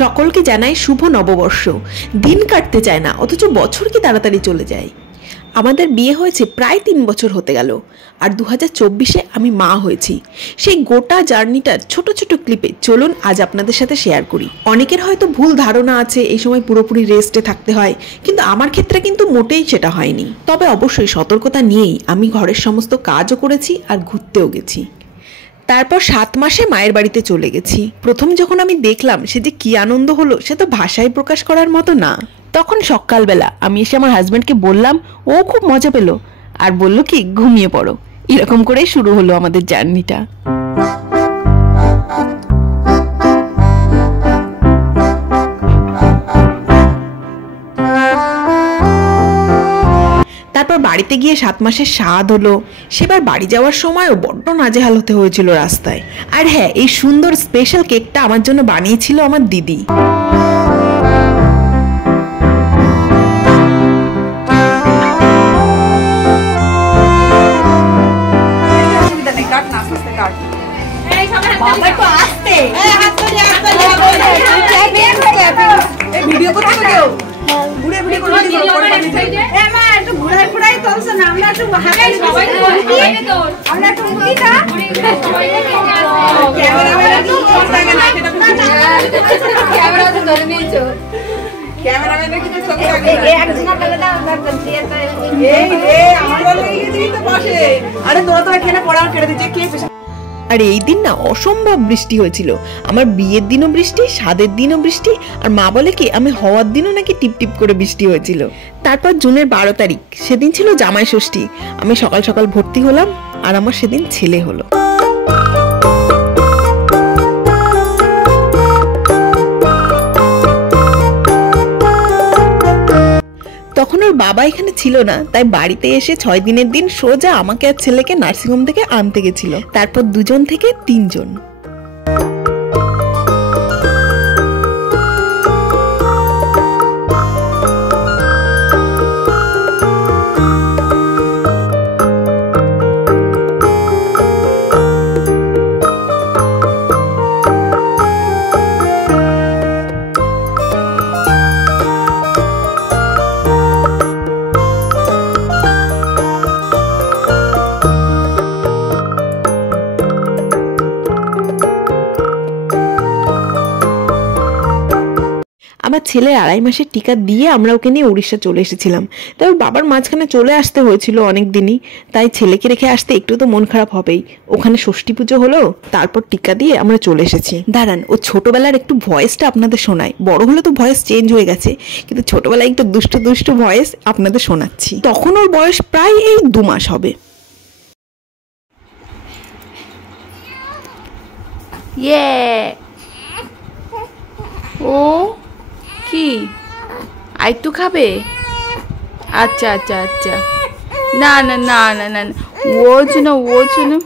সকলকে জানাই শুভ নববর্ষ। দিন কাটতে চায় না, অথচ বছর কি তাড়াতাড়ি চলে যায়। আমাদের বিয়ে হয়েছে প্রায় 3 বছর হতে গেল, আর 2024-এ আমি মা হয়েছি। সেই গোটা জার্নিটার ছোট ছোট ক্লিপে চলুন আজ আপনাদের সাথে শেয়ার করি। অনেকের হয়তো ভুল ধারণা আছে এই সময় পুরোপুরি রেস্টে থাকতে হয়, কিন্তু আমার ক্ষেত্রে কিন্তু মোটেই সেটা হয়নি। তবে অবশ্যই সতর্কতা নিয়েই আমি ঘরের সমস্ত কাজও করেছি আর ঘুরতেও গেছি। তারপর 7 মাসে মায়ের বাড়িতে চলে গেছি। প্রথম যখন আমি দেখলাম সে যে কি আনন্দ হলো, সে তো ভাষায় প্রকাশ করার মতো না। তখন সকালবেলা আমি এসে আমার হাজব্যান্ডকে বললাম, ও খুব মজা পেল আর বলল কি ঘুমিয়ে পড়ো। এরকম করেই শুরু হলো আমাদের জার্নিটা। তারপর বাড়িতে গিয়ে 7 মাসের স্বাদ হলো। সেবার বাড়ি যাওয়ার সময়ও বড্ড নাজেহাল হতে হয়েছিল রাস্তায়। আর হ্যাঁ, এই সুন্দর স্পেশাল কেকটা আমার জন্য বানিয়েছিল আমার দিদি। আর এই দিন না অসম্ভব বৃষ্টি হয়েছিল। আমার বিয়ের দিনও বৃষ্টি, স্বাদের দিনও বৃষ্টি, আর মা বলে কি আমি হওয়ার দিনও নাকি টিপ টিপ করে বৃষ্টি হয়েছিল। তারপর জুনের 12 তারিখ, সেদিন ছিল জামাই ষষ্ঠী। আমি সকাল সকাল ভর্তি হলাম আর আমার সেদিন ছেলে হলো। তখন ওর বাবা এখানে ছিল না, তাই বাড়িতে এসে 6 দিনের দিন সোজা আমাকে আর ছেলেকে নার্সিংহোম থেকে আনতে গেছিল। তারপর 2 থেকে 3 জন। আমার ছেলের 2.5 মাসের টিকা দিয়ে আমরা ওকে নিয়ে উড়িষ্যা চলে এসেছিলাম। তবে বাবার মাঝখানে চলে আসতে হয়েছিল অনেক দিনই, তাই ছেলেকে রেখে আসতে একটু তো মন খারাপ হবেই। ওখানে ষষ্ঠী পুজো হলো, তারপর টিকা দিয়ে আমরা চলে এসেছি। দাঁড়ান, ও ছোটবেলার একটু ভয়েসটা আপনাদের শোনায়। বড় হলে তো ভয়েস চেঞ্জ হয়ে গেছে, কিন্তু ছোটবেলায় একটু দুষ্টু দুষ্টু ভয়েস আপনাদের শোনাচ্ছি। তখন ওর বয়স প্রায় এই 2 মাস হবে। ও কি আইটু খাবে? আচ্ছা আচ্ছা আচ্ছা, না না না না না, ওজু না ওজু না।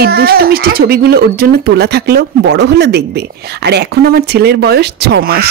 এই দুষ্টু মিষ্টি ছবিগুলো ওর জন্য তোলা থাকলেও বড় হলে দেখবে। আর এখন আমার ছেলের বয়স 6 মাস।